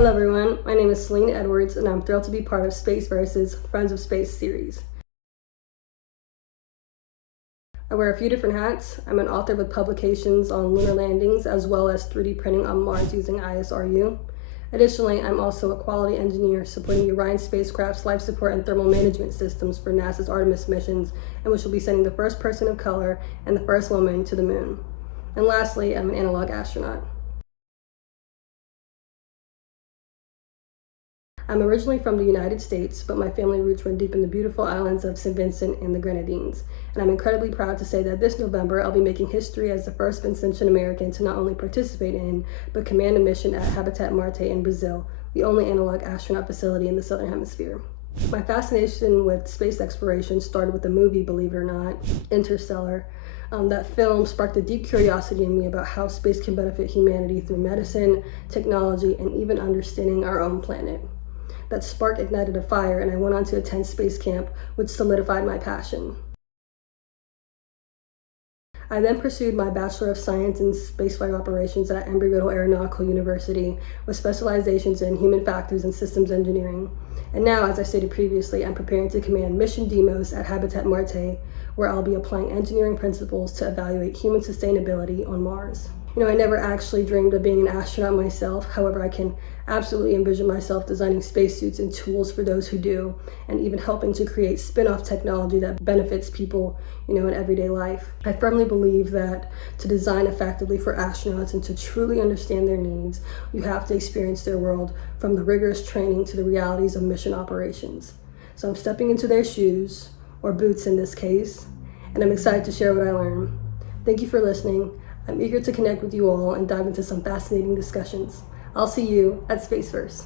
Hello everyone, my name is Syleen Edwards and I'm thrilled to be part of SpaceVrse's Friends of Space series. I wear a few different hats. I'm an author with publications on lunar landings as well as 3D printing on Mars using ISRU. Additionally, I'm also a quality engineer supporting Orion spacecraft's life support and thermal management systems for NASA's Artemis missions, in which will be sending the first person of color and the first woman to the moon. And lastly, I'm an analog astronaut. I'm originally from the United States, but my family roots run deep in the beautiful islands of St. Vincent and the Grenadines. And I'm incredibly proud to say that this November, I'll be making history as the first Vincentian American to not only participate in, but command a mission at Habitat Marte in Brazil, the only analog astronaut facility in the Southern Hemisphere. My fascination with space exploration started with the movie, believe it or not, Interstellar. That film sparked a deep curiosity in me about how space can benefit humanity through medicine, technology, and even understanding our own planet. That spark ignited a fire, and I went on to attend space camp, which solidified my passion. I then pursued my Bachelor of Science in Spaceflight Operations at Embry-Riddle Aeronautical University with specializations in human factors and systems engineering. And now, as I stated previously, I'm preparing to command mission demos at Habitat Marte, where I'll be applying engineering principles to evaluate human sustainability on Mars. I never actually dreamed of being an astronaut myself. However, I can absolutely envision myself designing spacesuits and tools for those who do, and even helping to create spin-off technology that benefits people, in everyday life. I firmly believe that to design effectively for astronauts and to truly understand their needs, you have to experience their world from the rigorous training to the realities of mission operations. So I'm stepping into their shoes, or boots in this case, and I'm excited to share what I learned. Thank you for listening. I'm eager to connect with you all and dive into some fascinating discussions. I'll see you at SpaceVrse.